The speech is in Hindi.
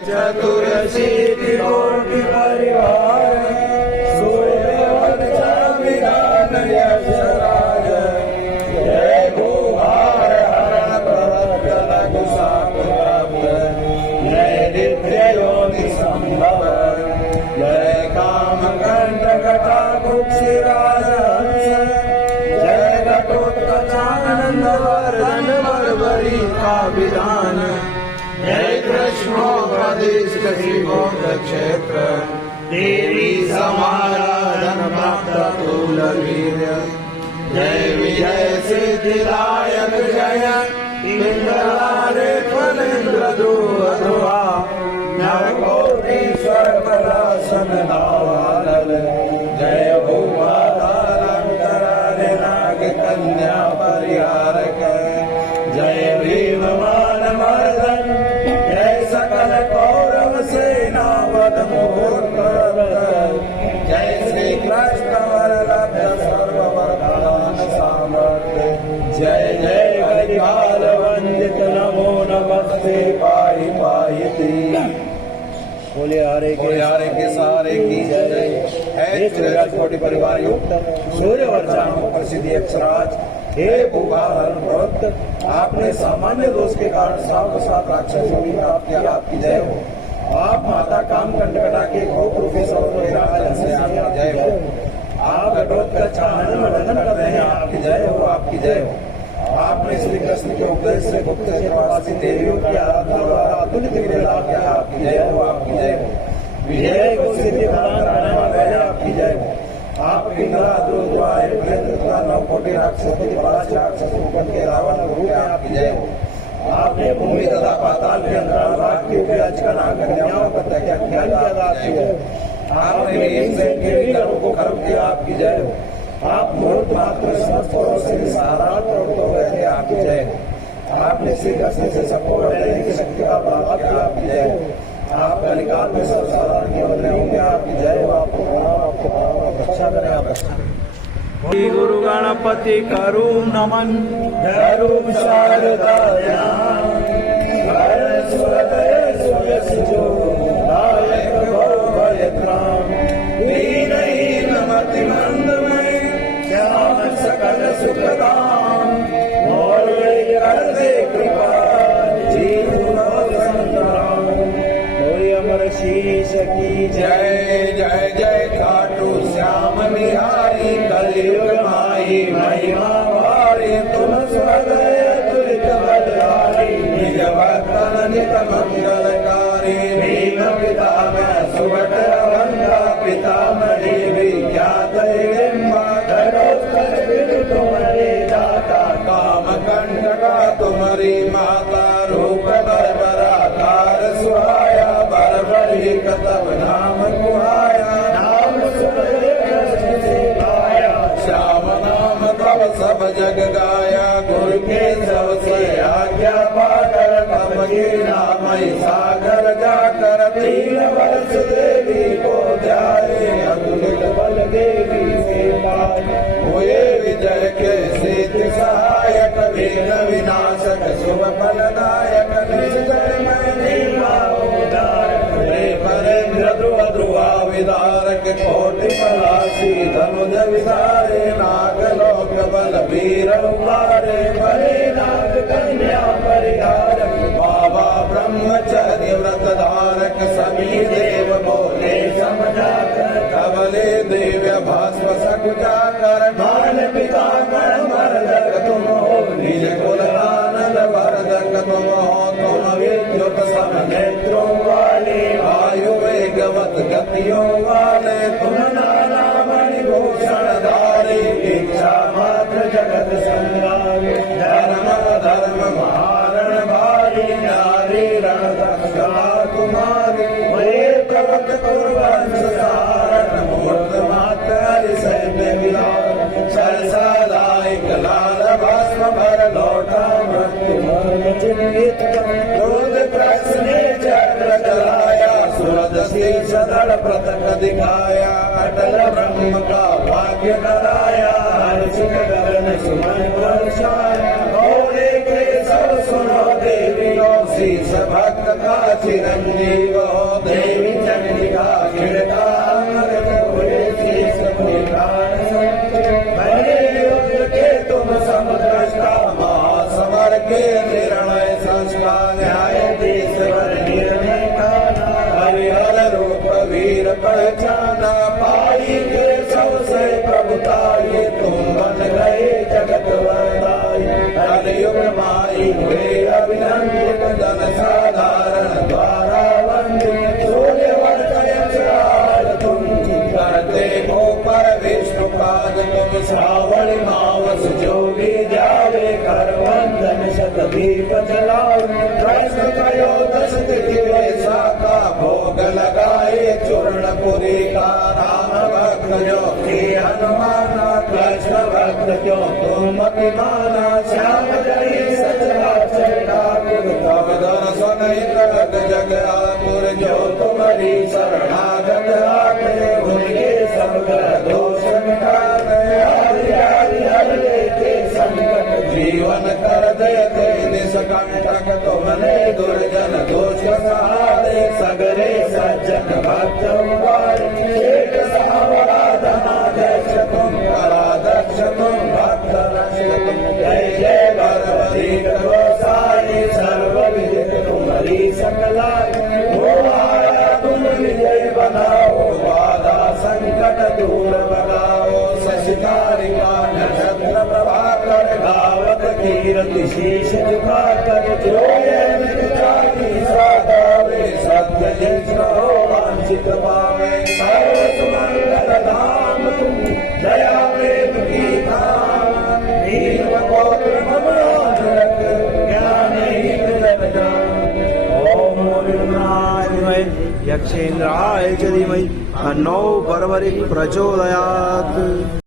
चतुरशीति कोटि परिवार सूर्यवंश विधान यश राज जय भूभार हरण प्रवर्तन कुशाप प्राप्त जय नित्य योनि संभव जय काम कंठ घटा कुक्षिराज हंस जय घटोत्कचानंद वर्धन बर्बरी का विधान जय कृष्णोपदिष्ट श्रीमोद क्षेत्र देवी समाराधन प्राप्त तुल वीर जय विजय सिद्धिदायक जय इंद्रारे फलेन्द्र ध्रुव ध्रुवा नवकोटीश्वर परासन नावानल जय भूपातालंतरारे नाग कन्या परिहारक जय भीममान मर्दन सकल कौरव सेना वध जय श्री कृष्ण वरलब्ध सर्व वरदान सामर्थ्य जय जय कलिकाल वंदित नमो नमस्ते पाहि पाहि बोले हारे के सारे की जय है सूर्यकोटि परिवार युक्त सूर्यवर्षा प्रसिद्धि अक्षराज हे भूभार भक्त आपने सामान्य दोष के कारण सात राक्षसों की प्राप्त किया आपकी जय हो। आप माता काम कंटकटा के गोप रूपी जय हो। आप घटोत्कच वर्धन कर रहे हैं आपकी जय हो आपकी जय हो। आपने श्री कृष्ण के उपदेश से गुप्त चक्रवासी देवियों की आराधना द्वारा अतुलित विद्या किया आपकी जय हो आपकी जय हो। विजय को सिद्धि प्रदान करने वाले आपकी जय हो। आप इंद्रा द्रुद्वाय प्रेतृता नवकोटि राक्षसों के पास राक्षसों के रावण रूप आपकी जय हो। आपने भूमि तथा पाताल के अंतराल भाग के ऊपर अचकन कन्याओं का त्याग किया आपकी जय हो। आपने भीमसेन के भी कर्म को कर्म किया आपकी जय हो। आप मुहूर्त मात्र समस्तों से सहारा प्रवृत्त हो गए थे आपकी जय हो। आपने श्री कृष्ण से सबको लड़ने की शक्ति का प्राप्त किया आपकी जय हो। आप कलिकाल में सर्वसाधारण के बदले होंगे आपकी जय हो। आपको प्रणाम रक्षा करें आप रक्षा श्री गुरु गणपति करू नमन धरू शारदा सकल सुखदाम और कर दे कृपा अमर शीश की जय जय जय खाटू श्याम निहारी कलयुग माई महिमा भारी तुम स्वदय तुलित बलहारी निज भक्तन नित मंगलकारी भीम पिता में सुभट वंदा पिता मणि विख्यात हिडिंबा धरोत्कच विदु तुम्हारे दाता काम कंटका तुम्हारी माता रूप बरबराकार सुहाया बरबरी कतब नाम कुहाया नाम से गाया श्याम नाम तब सब जग गाया गुरु के सबसे आज्ञा पाकर तब नाम सागर जाकर 3 वर्ष देवी को ध्याये अतुलित बल देवी से पाए हुए विजय के सिद्ध सहायक विघ्न विनाशक शुभ फलदायक निश्चय में परेन्द्र ध्रुव ध्रुवा विदारक कोटि पलासी धनुज विदारे नागलोक बल वीर उबारे बरे नाग कन्या परिहारक बाबा ब्रह्मचर्य व्रत धारक सभी देव बोले समझाकर कबले दिव्य भस्म सकुचाकर मान पिता मर्दक तुम हो निज कुल आनंद वर्धक तुम हो तुम विद्युत सम नेत्रों वाले वायु वेगवत गतियों वाले तुम नाना मणिभूषण धारी इच्छा मात्र जगत संग्रामी धर्म धर्म महारण भारी नारी रण दक्षला तुम्हारी वे प्रवत कुर्वंश सारण मूर्त मात्र सैन्य विलास सरसादायक लाल भस्म भर लौटा मृत्यु चिन्हित क्रोध कृष्ण चक्र चलाया सूरज शीर्ष धड़ पृथक दिखाया अटल ब्रह्म का भाग्य कराया हर्षित गगन सुमन वर्षाया भोले के सब सुनो देवियों शीर्ष भक्त का चिरंजीव कंटक तुमने दुर्जन दोष सहारे सगरे सज्जन भक्त शेख सावराधनाध्यक्ष तुम पराध्यक्ष तुम भक्त रक्षक तुम जय जय भगवती गोसाई सर्व विदित तुम्हारी सकलाई हो आया तुम विजय बनाओ बाधा संकट दूर भगाओ शशिकारिका नक्षत्र प्रभाकर गावत कीर्ति शीश झुकाकर जो ये निजानी साधावे सत्य जिष्ण हो वांछित पावे सर्व सुमंगल धाम तुम दया प्रेम की धाम नीम गोत्र ममराजक ज्ञान ही जन जान ओम निर्णाय यक्षेन्द्राय च धीमहि तन्नो बर्बरिक प्रचोदयात्।